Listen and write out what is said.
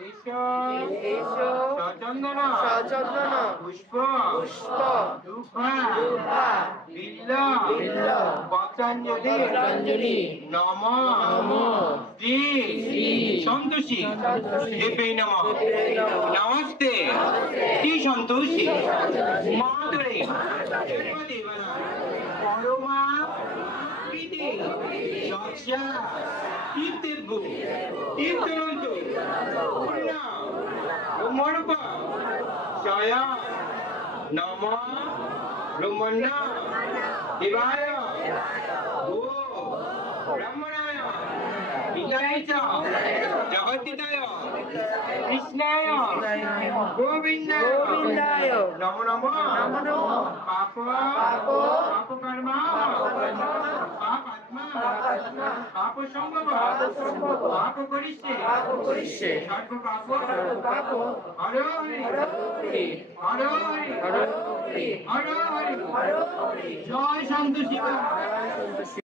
এসো এসো সচন্দন সচন্দন পুষ্প পুষ্প ধূপা ধূপা বিল্ল বিল্ল পত্রাঞ্জলি পত্রাঞ্জলি নম নমঃ শ্রী শ্রী সন্তোষী সন্তোষী দেবী নমঃ দেবী নমঃ নমস্তে শ্রী সন্তোষী মাধুরী দেবদেবনা পরমা প্রীতি যৎসা তীর্থেভ্য তীর্থরন্ত পূর্ণ ব্রহ্মরূপ জয় নম ব্রহ্মণ্য দেবায় ও ব্রাহ্মণায় হিতায় চ জগদ্দিতায় কৃষ্ণায় গোবিন্দায় গোবিন্দায় নমো নমো নমো নমঃ পাপ পাপ পাপকর্ম পাপাত্মা পাপ সম্ভব সম্ভব পাপ করিষ্যে পাপ করিষ্যে সর্ব পাপ পাপ হর হরি হরি হর হরি হরি হর হরি হরি জয় সন্তোষী মা। সন্তোষী